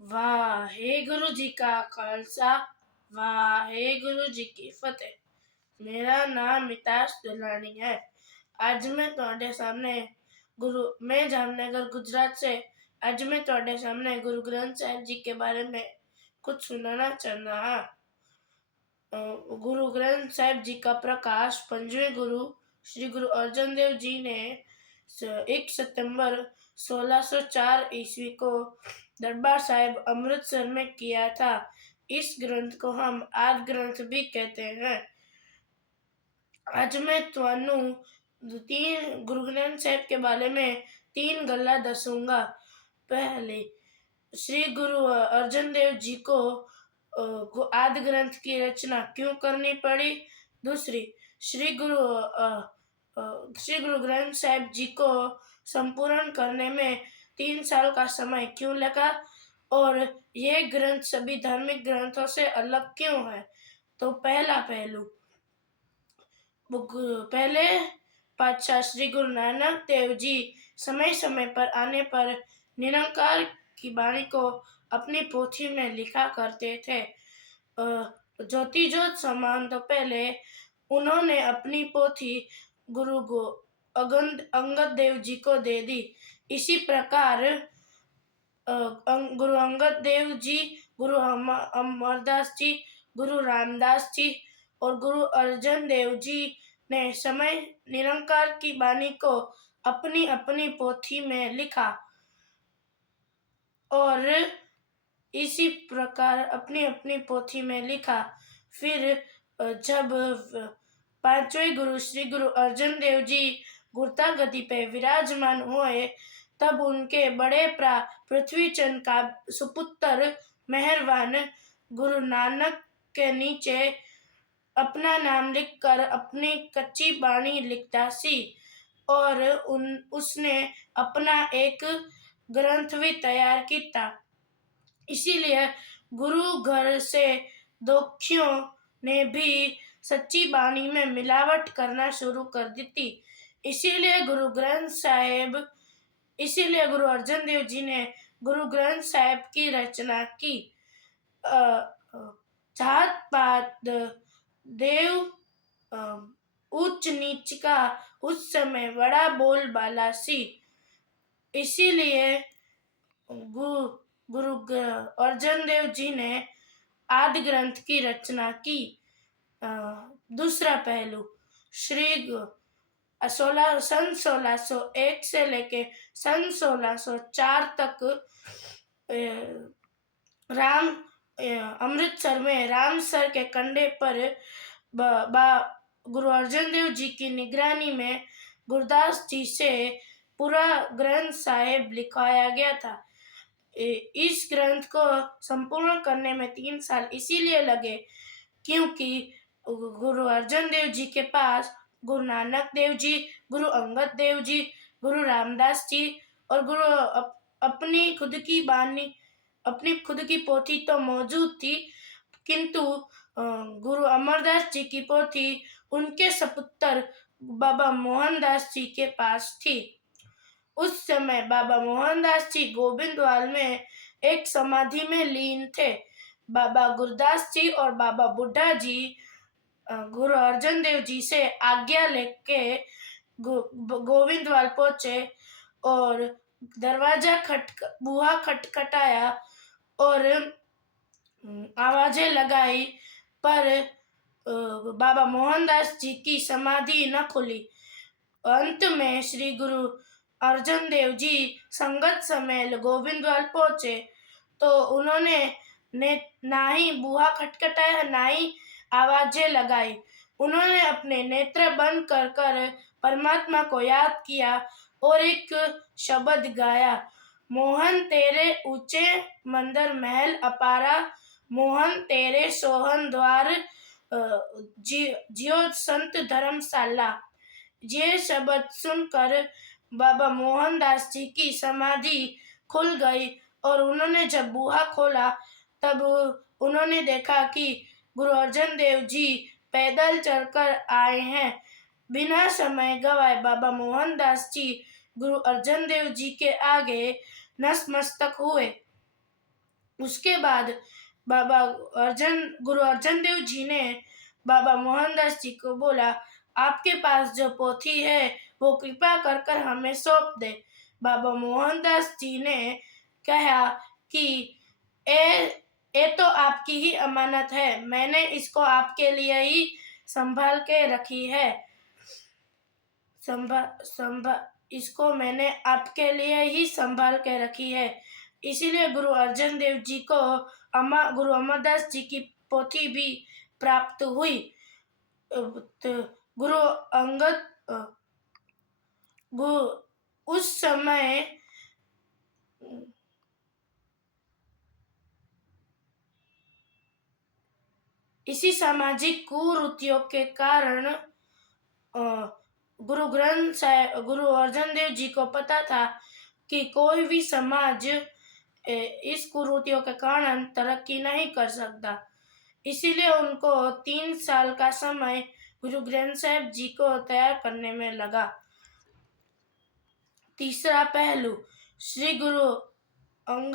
वाहेगुरु जी का खालसा वाहेगुरु जी की फतेह। मेरा नाम मिताश दुलानी है। ਅੱਜ ਮੈਂ ਤੁਹਾਡੇ ਸਾਹਮਣੇ मैं जामनगर गुजरात से आज मैं ਤੁਹਾਡੇ सामने गुरु ग्रंथ साहिब जी के बारे में कुछ सुनाना चाह रहा हूँ। गुरु ग्रंथ साहिब जी का प्रकाश पंजवें गुरु श्री गुरु अर्जन देव जी ने 1 सितंबर 1604 ईस्वी को दरबार साहिब अमृतसर में किया था। इस ग्रंथ को हम आदि ग्रंथ भी कहते हैं। आज मैं ਤੁਹਾਨੂੰ तीन गुरु ग्रंथ साहिब के बारे में 3 गल्ला दसूंगा। पहले, श्री गुरु अर्जन देव जी को आदि ग्रंथ की रचना क्यों करनी पड़ी। दूसरी, श्री गुरु ग्रंथ साहिब जी को संपूर्ण करने में 3 साल का समय क्यों लगा और ये ग्रंथ सभी धार्मिक ग्रंथों से अलग क्यों है। तो पहला पहलू, पहले पातशाह श्री गुरु नानक देव जी समय समय पर आने पर निरंकार की वाणी को अपनी पोथी में लिखा करते थे। ज्योति ज्योत समान तो पहले उन्होंने अपनी पोथी गुरु अंगद देव जी को दे दी। इसी प्रकार गुरु अंगद देव जी, गुरु अमरदास जी, गुरु रामदास जी और गुरु अर्जन देव जी ने समय निरंकार की वाणी को अपनी अपनी पोथी में लिखा और इसी प्रकार अपनी अपनी पोथी में लिखा। फिर जब पांचवें गुरु श्री गुरु अर्जन देव जी गुरता गति पे विराजमान हुए तब उनके बड़े प्रा पृथ्वीचंद का सुपुत्र मेहरबान गुरु नानक के नीचे अपना नाम लिखकर अपनी कच्ची बाणी लिखता सी और उसने अपना एक ग्रंथ भी तैयार किया। इसीलिए गुरु घर से दोखियों ने भी सच्ची बाणी में मिलावट करना शुरू कर दी थी। इसीलिए गुरु अर्जन देव जी ने गुरु ग्रंथ साहिब की रचना की। जात पात देव उच्च नीच का उस समय बड़ा बोलबाला सी। इसीलिए गुरु अर्जन देव जी ने आदि ग्रंथ की रचना की। दूसरा पहलू, सन 1601 से लेके सन 1604 तक अमृतसर में रामसर के कंडे पर गुरु अर्जन देव जी की निगरानी में गुरदास जी से पूरा ग्रंथ साहिब लिखवाया गया था। इस ग्रंथ को संपूर्ण करने में 3 साल इसीलिए लगे क्योंकि गुरु अर्जन देव जी के पास गुरु नानक देव जी, गुरु अंगद देव जी, गुरु रामदास जी और अपनी खुद की पोथी तो मौजूद थी, किंतु गुरु अमरदास जी की पोथी उनके सपुत्र बाबा मोहनदास जी के पास थी। उस समय बाबा मोहनदास जी गोविंदवाल में एक समाधि में लीन थे। बाबा गुरदास जी और बाबा बुड्ढा जी गुरु अर्जन देव जी से आज्ञा लेके गोविंदवाल पहुंचे और बुहा खटखटाया और आवाजें लगाई पर बाबा मोहनदास जी की समाधि न खुली। अंत में श्री गुरु अर्जन देव जी संगत समेत गोविंदवाल पहुंचे तो उन्होंने ना ही बुहा खटखटाया ना ही आवाजें लगाई। उन्होंने अपने नेत्र बंद कर परमात्मा को याद किया और एक शब्द गाया, मोहन तेरे ऊंचे मंदिर महल अपारा, मोहन तेरे सोहन द्वार जियो संत धर्मशाला। ये शब्द सुनकर बाबा मोहनदास जी की समाधि खुल गई और उन्होंने जब बुहा खोला तब उन्होंने देखा कि गुरु अर्जन देव जी पैदल चलकर आए हैं। बिना समय गवाए बाबा मोहनदास जी गुरु अर्जन देव जी के आगे नतमस्तक हुए। उसके बाद गुरु अर्जन देव जी ने बाबा मोहनदास जी को बोला, आपके पास जो पोथी है वो कृपा कर कर हमें सौंप दे। बाबा मोहनदास जी ने कहा कि ये तो आपकी ही अमानत है, मैंने इसको आपके लिए ही संभाल के रखी है। इसको मैंने आपके लिए ही संभाल के रखी है। इसीलिए गुरु अर्जन देव जी को गुरु अमरदास जी की पोथी भी प्राप्त हुई। तो गुरु अंगद उस समय इसी सामाजिक कुरीतियों के कारण गुरु अर्जन देव जी को पता था कि कोई भी समाज इस कुरीतियों के कारण तरक्की नहीं कर सकता। इसीलिए उनको 3 साल का समय गुरु ग्रंथ साहिब जी को तैयार करने में लगा। तीसरा पहलू, श्री गुरु अंगद